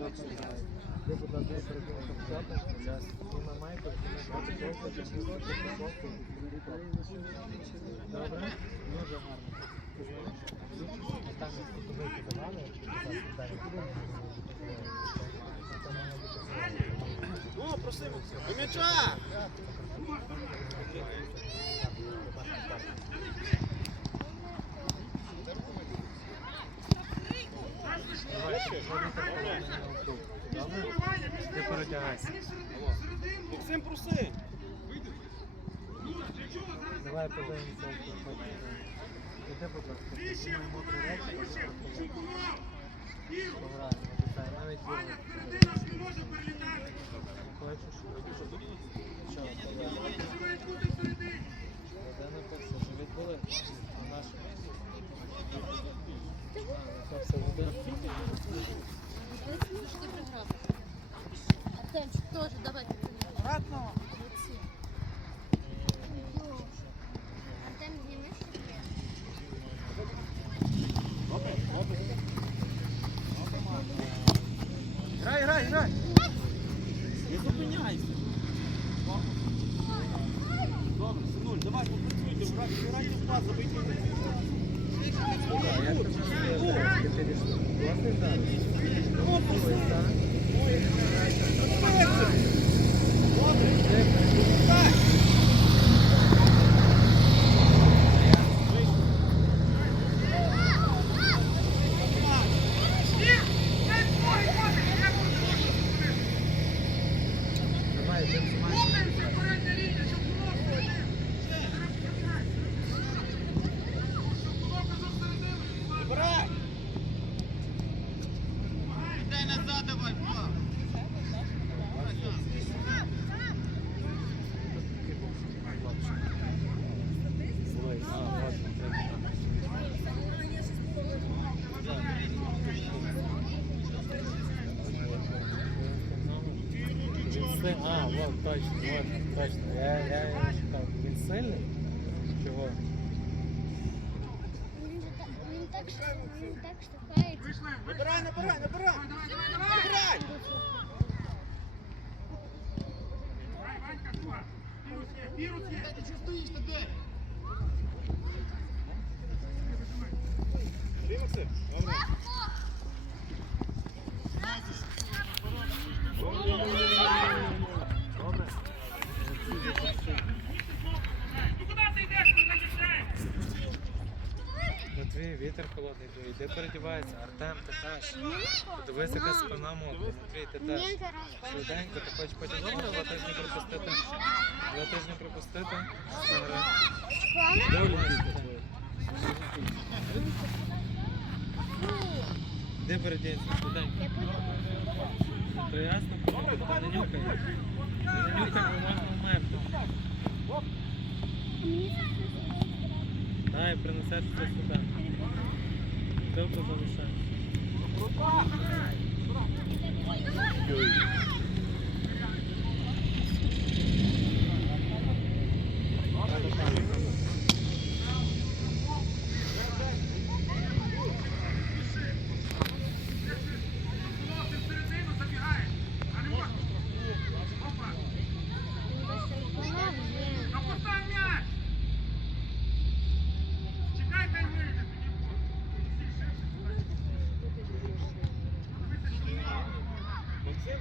просто Добре? Дуже! Ти. Максим, проси. Давай подивимося. Іди, будь ласка, знімай мокрі речі, не може навіть Юра. Хочеш? Що, Вода напився, живіт були? А наш? А, напився води. Ти програв. Артемчик теж, давай. Обратно. Артем знімеш? Грай, грай, грай. Не зупиняйся. Добре, синуль, давай попрацюйте, грай, грайте в пас, забийте. А як ти нас ти перейшли? Класний зараз? Ну, проси. Грай. Давай, йдемо знімати. Забирай. Дай назад давай, па. Він си- А, вот, точно, вот, точно. Я, я, я шукав. Він сильний? Чого? Він же так, він так, ш- він так штовхається. Набирай, набирай, набирай. Набирай. Ти що стоїш таке? Ти, Максим? Добре. Добре? Дує, йди передівається. Артем, ти теж. Подивись, яка спина мокра. Матвій, ти теж. Швиденько, ти хочеш потім добре два тижні пропустити? Два тижні пропустити? Де передінься? Швиденько. То ясно? Не нюхай. Не нюхай, бо можна вмерти. Дай, принесеш це сюди. Добре залишаєш. Максим,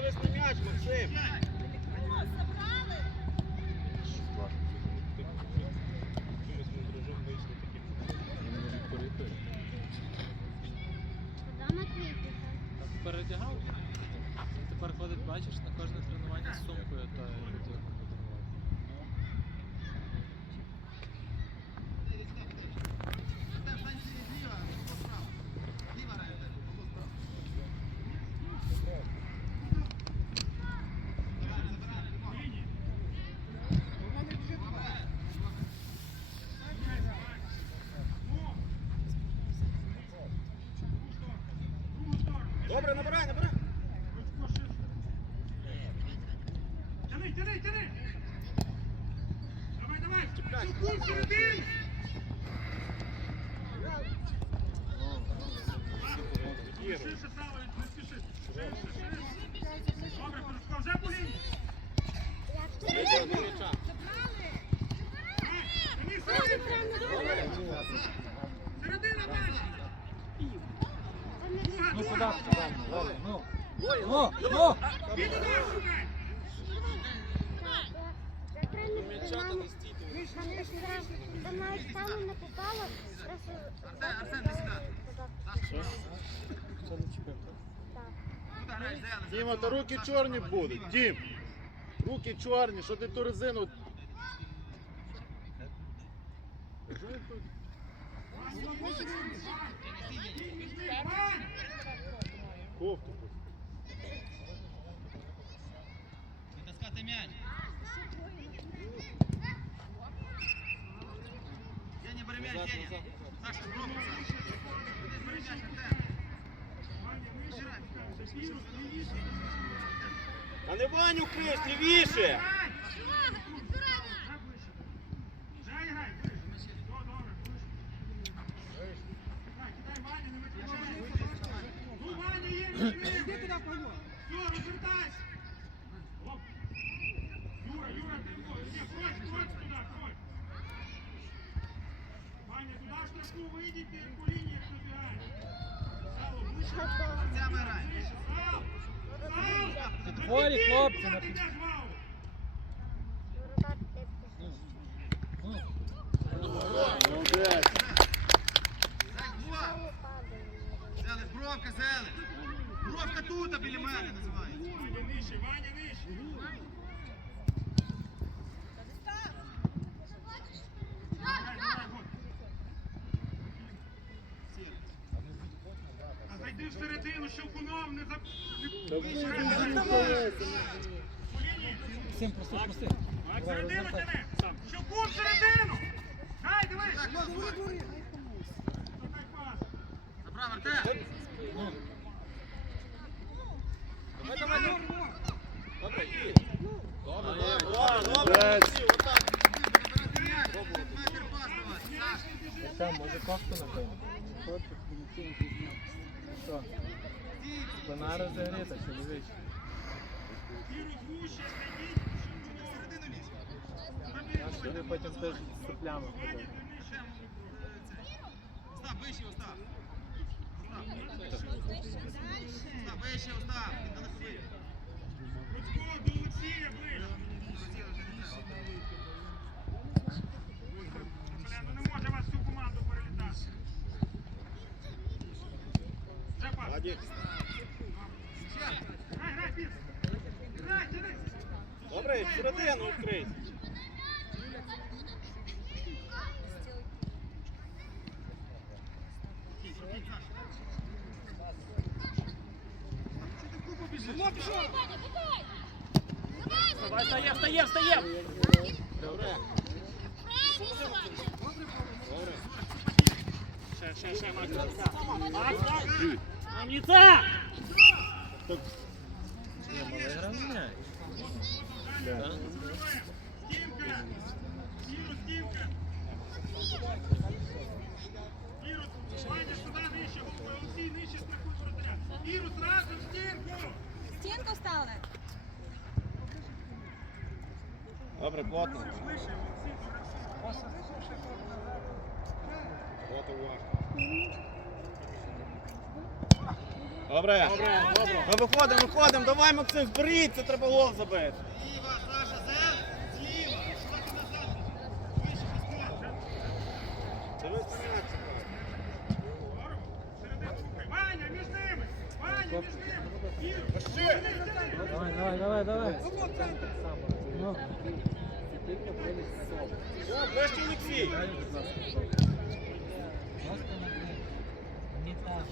дивись на м'яч, Максим. Добре, набирай, набирай. Тяни, тяни, тяни! Давай, давай! Чіпляй. середин. Ширше, Савич, не спіши! Ширше, ширше! Добре, Петровсько, вже по лінії! До м'яча. Тяни, середину! Середина, Ваня! Друга, Ну куди друга! сказав? Валя, ну. Ой, Ну, ну. Піду далі шукай! До м'яча та не стійте. Там навіть там не попало, просто... Арсен, не сюди. Що? Що не чіпив? Діма, та руки чорні будуть. Дім. Руки чорні, що ти ту резину. Вань! Кофту. Витаскати м'яч. Деня, бери м'яч, Деня. Саша, громко, Саша. Бери м'яч, Артем. А не Ваню криш, лівіше! Вже грай, ближче. О, добре, ближче. Кидай, кидай, Ваня, не виключай. Ну, Ваня є, відкрив. Все, розвертайся. Юра, Юра, ти прочь, прочь туди, прочь. Ваня, туди штрафу вийдіть і по лінії забігай. Сало, ближче. Це хлопці, на під-. Молодець. Бровка, зелень. Бровка тут, а біля мене називається. Ваня нижче, Ваня нижче. Зайди всередину, не за... Всім. Давай, Давай, всередину розвертай. тяни. Щелкун всередину. Дай, дивись. Забрав, Артем. Ну. Давай, давай, ну. Добре, є. Добре, добре, Молодець. добре. Отак. Набирати м'яч. Метр пас давай. Саш. Там, може кофту напевно? Потім теж з соплями ходив. Остап, вище, Остап. Бля, ну не може вас всю команду перелітати. Вадік. Грай, грай, піс. Добре, середину відкрий. Давай, встаєм, встаєм, встаєм. Добре. Ще, ще, ще, Макс. Макс, Амніця! Ні, ми виграли м'яч. Так? Стімка! Ірус, стімка! Ірус, Ваня, сюди нижче, головою, Олексій, нижче страхуй воротаря. Ірус, разом, стінку! Стінку стали. Добре, плотно. Добре. Добре, добре. Ми виходимо, виходимо. Давай, Максим, зберіться, треба гол забити. Зліва, Саша, зел. Зліва. Трохи назад. Вище, піскати. Дивись на м'яч. Здорово. Середину рухай. Ваня, між ними! Ваня, між ними! Ірус, тяни, тяни! Давай, давай, давай, давай. Так само. Ну. Тільки приліз сов. О, ближче Олексій. Дай, будь ласка, сов. Просто не так. Мені так,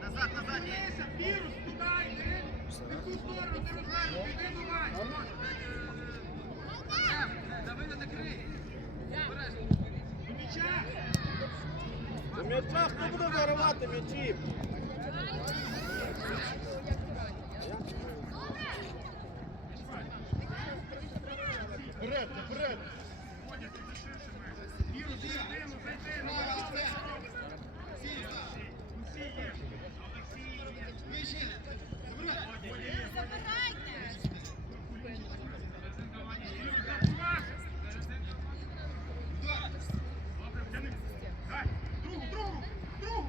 Назад, назад, Леся, вірус, туди йди! Не в ту сторону, ти розвернути, йди до Вані! Давида, закрий! До м'яча! До м'яча хто буде виривати м'ячі? Вперед, вперед! Вірус, йди, ну, зайди, ну, Дай, другу, другу, другу!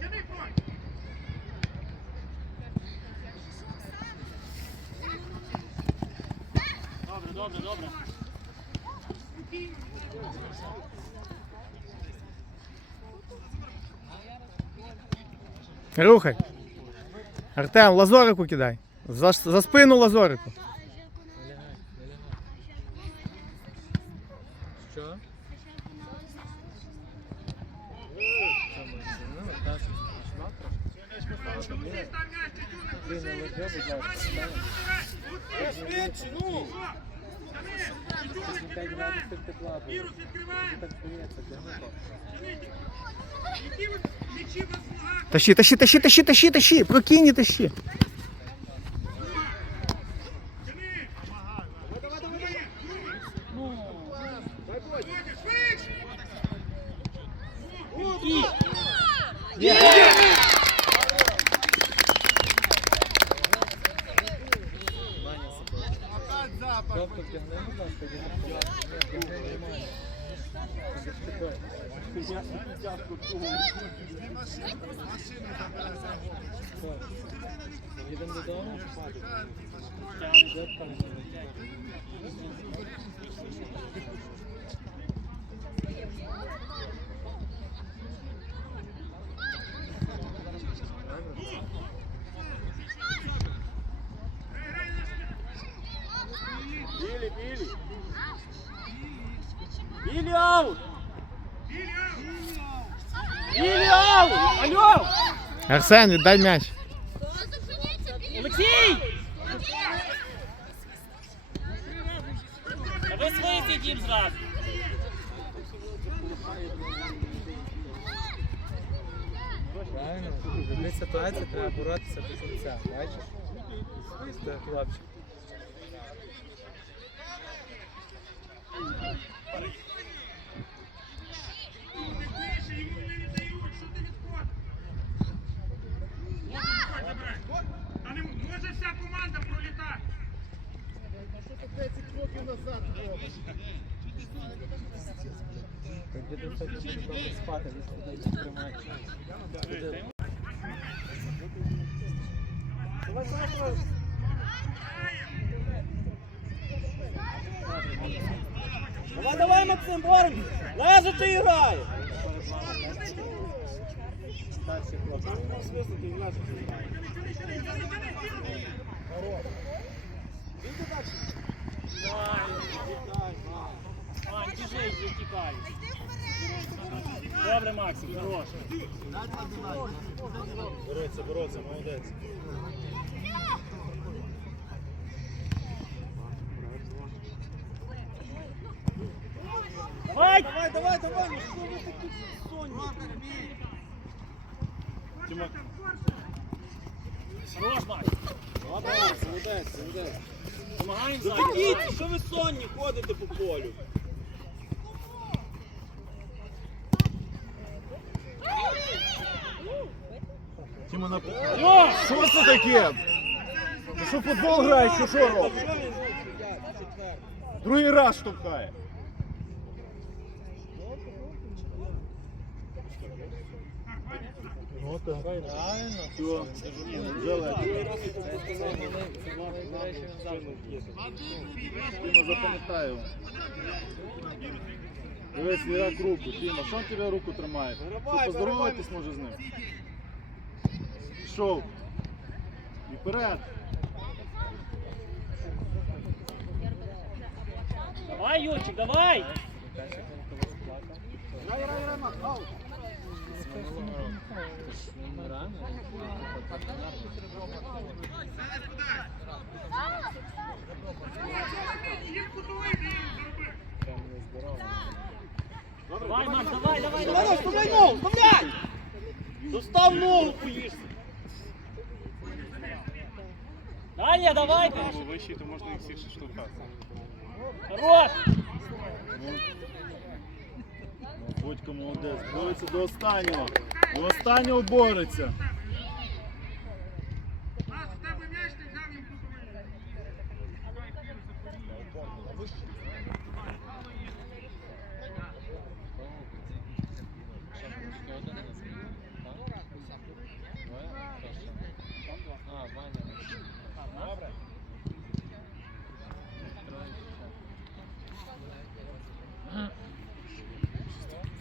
Тяни, Фронь! Рухай. Артем, лазорику кидай. За, за спину лазорику. Що? Олексій, став м'яч, Тетюник, лиши, відпиши, Ваня, є, вибирай! Швидше, ну! Тяни! Тетюник, відкриває! Вірус відкриває! Тяніть! Які ви м'ячі в ногах? Тащи, тащи, тащи, тащи, тащи, тащи. Прокинь і тащи. Білі аут! Білі аут! Алло! Арсен, віддай м'яч. Олексій! Та ви свої сидім зразу. Правильно, в любій ситуації треба боротися до кінця, бачиш? Це хлопчик. Що ти 10 років назад робиш? Тоді до цього буде спати, десь туди тримати. Давай, давай, Максим, борем! Лежи ти і грає! Мань, біжи, тікай. Добре, Максим, хорош. Бороться, бороться, молодець. Давай, давай, давай, давай, ну що ви такі сонні? Тимок. Хорош, Макс. Молодець, молодець. Да що ви сонні ходите по полю. Тіма на! Що це таке? Ти що футбол граєш, чи що робиш? Другий раз штовхає. Ну так. Правильно. Все. Тіма запам'ятаю. Дивись, як руку. Тіма, що тебе руку тримає? Що, Виривай, поздороватись може з ним? Пішов. І вперед. Давай, Юрчик, давай! Грай, грай, грай, Макс, аут. Давай, Макс, давай, давай, Давай, давай! вставляй ногу, вставляй! Достав ногу, поїшся. Далі, давай! Бо вищий, то можна їх всіх штовхати. Хорош! Будько молодець, бореться до останнього. До останнього бореться. Макс, в тебе м'яч, ти взяв їм кутовий.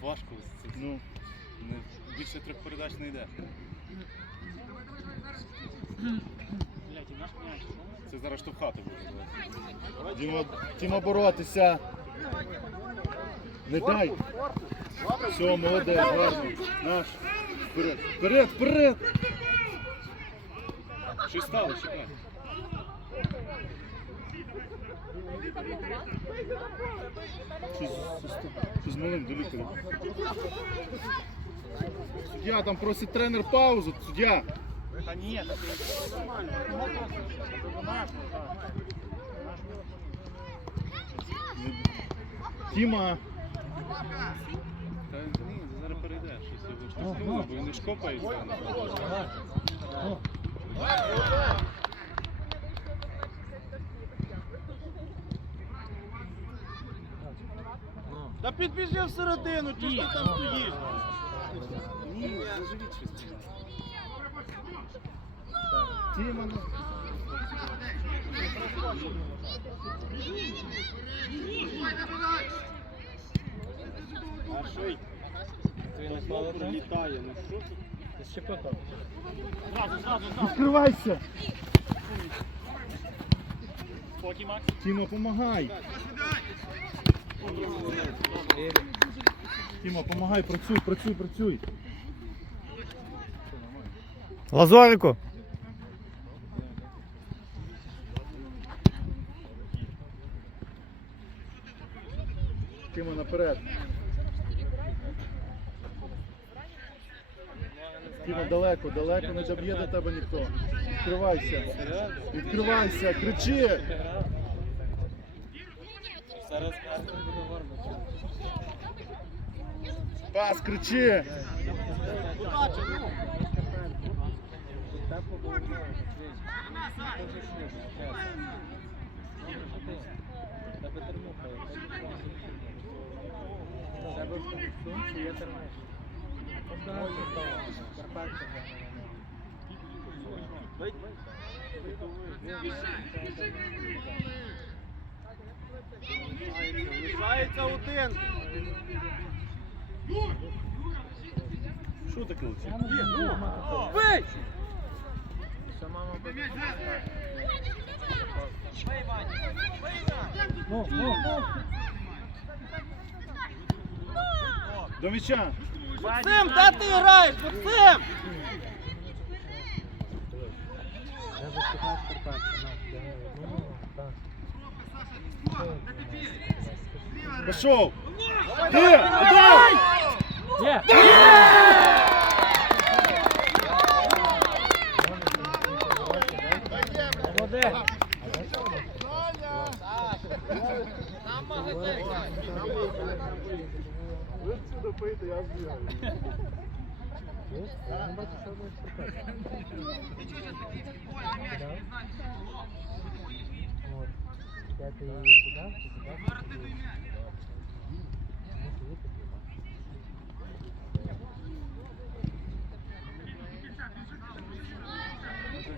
Важко. Це, Ну, не, більше трьох передач не йде. Блядь, і наш м'яч. Це зараз штовхати буде. Діма, Діма боротися. Не дай. Все, молодець, гарно. Наш. Вперед, вперед, вперед. Щось стало, чекай. Щось з малим до лікаря. Суддя, там просить тренер паузу, суддя. Та ні, нормально. Це наш, так. Тіма. Та ні, зараз перейде. Щось його штовхнуло, бо не шкопається. Та підбіжи всередину, чи ж ти там стоїш? Ні, заживіть щось. Тіма. ну. Перший. Прилітає, ну що. Відкривайся. Тіма, помагай. Тіма, помагай, працюй, працюй, працюй. Лазорику. Тіма наперед. Тіма далеко, далеко не доб'є до тебе ніхто. Відкривайся. Відкривайся, кричи. Пас, кричи. Лишається один. Що таке летить? Бий! До м'яча. Максим, де ти граєш? Максим! Пішов. Ти, удар! Є! Молодець! Ви сюди пийте, я збігаю.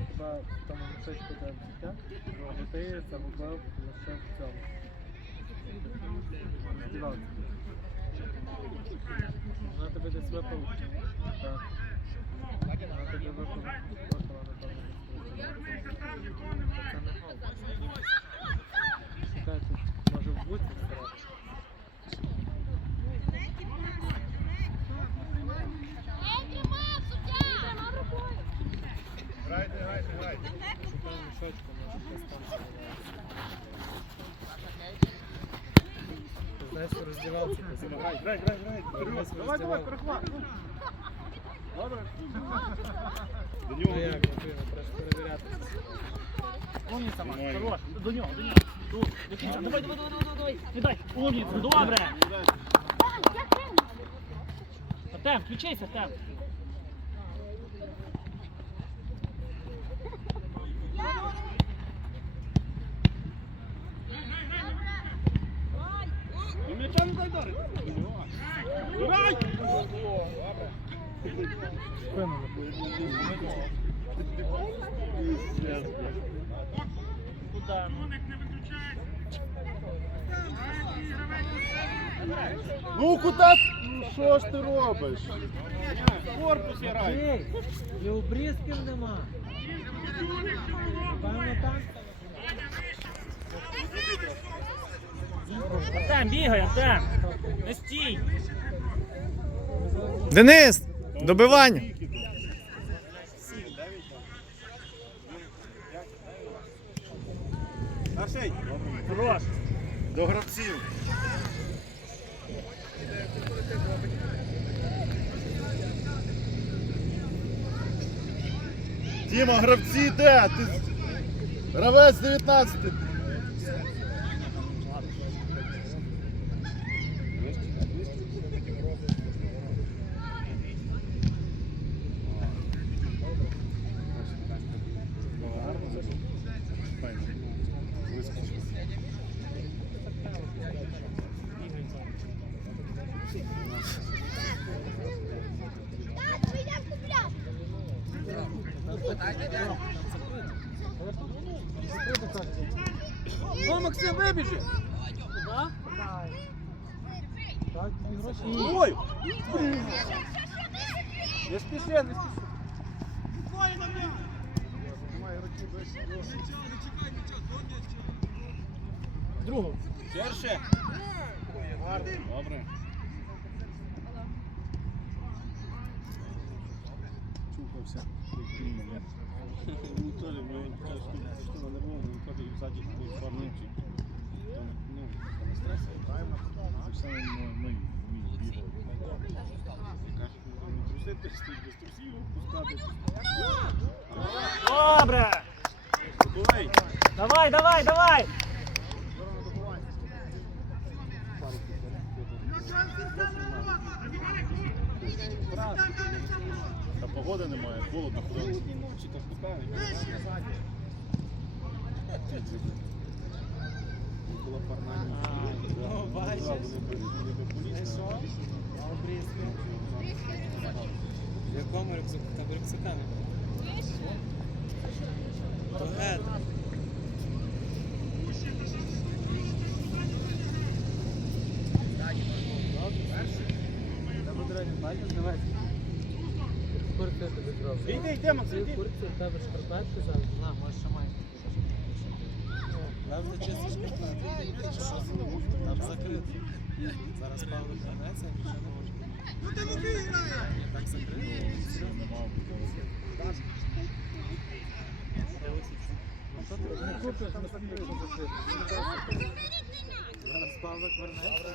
Хіба в тому мішечку де взуття, ти загубив лише в цьому. Здівався. Вона тебе десь випала. Так. Вона тебе випала. Випала, випала. Це не фал. Чекайте, може в будь-який Ти Знаєш, Грай, грай, грай, грай. Давай, давай, перехват. Добре. До Ну нього. як, Матвіна, треба перевіряти. Умніця, Макс, хорош. До нього, до нього. Тут, до кінця. Давай, давай, давай, давай, давай. Кидай. Умніця, добре. Артем, включайся, Артем. І м'яча не дай дарити. Грай! Спину не Куда? Не виключається. Ну куди? Ну що ж ти робиш? Корпус грай. І обрізків нема. Певно? Артем, бігай, Артем. Не стій. Денис! Добивання! Наший! Хорош. До гравців. Діма, гравці де? Ти... Гравець 19. О, Максим, вибіжи! Так, тобі гроші. Ой! Не спіши, не спіши. Другу. Добре. Чухався. Ну, теж, ми теж що на нервово, він ходить ззаді такої форми. Ну, не стресує. Це все ми, не трусити, стоїть без трусів, пускати. Добре. Давай, давай, давай. Та погоди немає, холодно ходити. Холодні ночі, то спускають. Була парна. Ну, бачиш. В якому рюкзаку? Та в рюкзаками. Тугет. Йди, йди, Максим, Ти йди. куртці, в тебе шкарпетки зараз. На, можеш ще маєш. Завжди чисті шкарпетки. Там закрито. Зараз Павло вернеться, нічого не може. Ну ти муки грає. Так закрито. Все, нема. Не купиш. Зараз Павло вернеться.